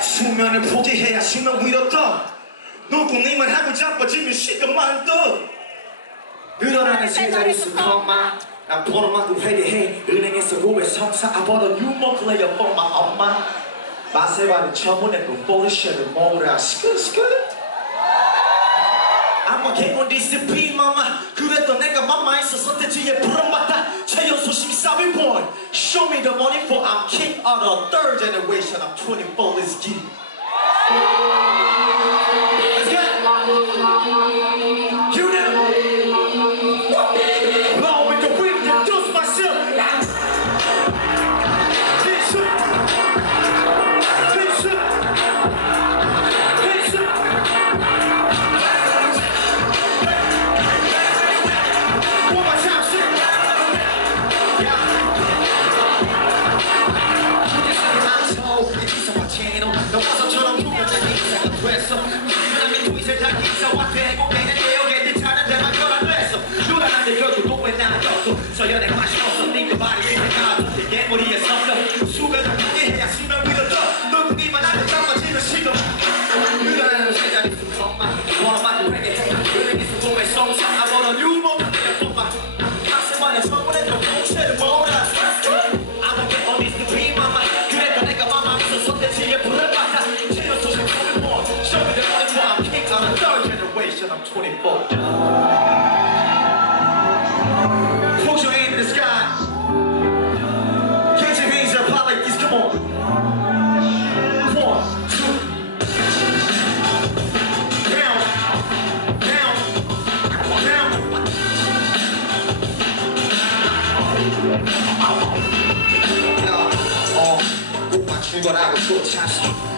수면을 포기해야 수면 위로 떠 누구님을 하고 자빠지면 시간만 떠 늘어나는 세 자릿수 컴마 난 번호만큼 회개해 은행에서 고백 성사 I bought a new Montclair for my 엄마 맛을 봐는 처문에 그 포르쉐를 모으라 스크스크 I'm a king on this beat mama 그래도 내가 맘마에서 선택지에 부름받다 최연소심이 싸울 point Show me the money for I'm king of the third generation I'm 24 let's get it Let's get it You know Blow with the wind to dust myself 너와서처럼 후회된 인생은 됐어 누구라면 트윗에 다 기사와 되고 걔는 내역에 괜찮은 데만 결합됐어 누나한테 결국 동에 나눴어 서연에 관심 없어 네가 말이 있는가 이게 머리에 섞여 수간을 포기해야 수면 위로 떠 누구니만 나를 잡아지는 시도 누나는 세자리 수컷만 원어만 회개해 은행에서 동에 성사 I want a new moment 내 폰만 가슴만에 성분에 좀 공채를 모으라 I won't get on this to be mama 그래도 내가 맘마에서 선택지에 불을 Show me the money for I'm king of the third generation I'm 24 Put your hand in the sky Get your hands up high like this, come on 1, 2 Down Down Down 꼭 맞춘 거라고 또 찾지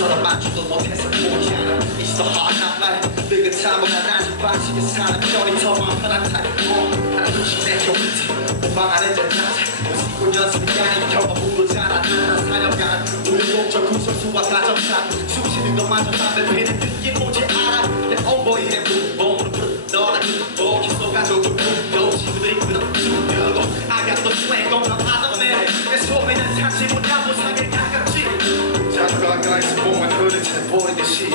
서로 맞추도 못해서 포기하는 It's so hard not like 느긋함보다 아직 빠지게 사는 편이 더 마음 편한 타입 하나 둘씩 내겨 밑에 오방 안에 전자자 59년생이 아닌 경험으로 자라는 사냥간 우리 목적 구설수와 가정사 숨쉬는 것마저 담배 피는 느낌 뭔지 알아 내 오버이래 몸으로 너랑 그렇고 기소 가족을 부르고 친구들이 그렇고 죽들고 I got the swag on my other man 내 소리는 사실 못한 보상에 가깝지 가까이서 보면 그를 잘 보이듯이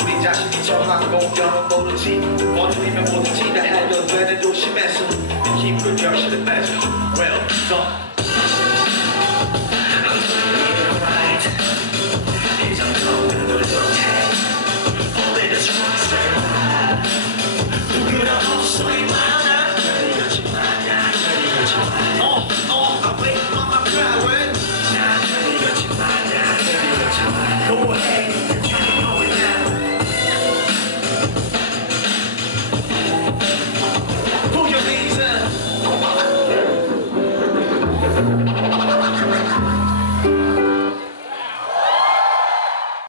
우리 자신이 정한 공경은 모르지 번들이면 뭐든지 다 해결되는 조심해서 힘을 결실을 맺어 Well done I'm doing it right 이 정도는 노력해 Only the strong survive 누구나 없어 이 많아 그리 가지 마냐 그리 가지 마 I wait on my power 나 그리 가지 마냐 Go ahead, you can know it now. Pull your knees up.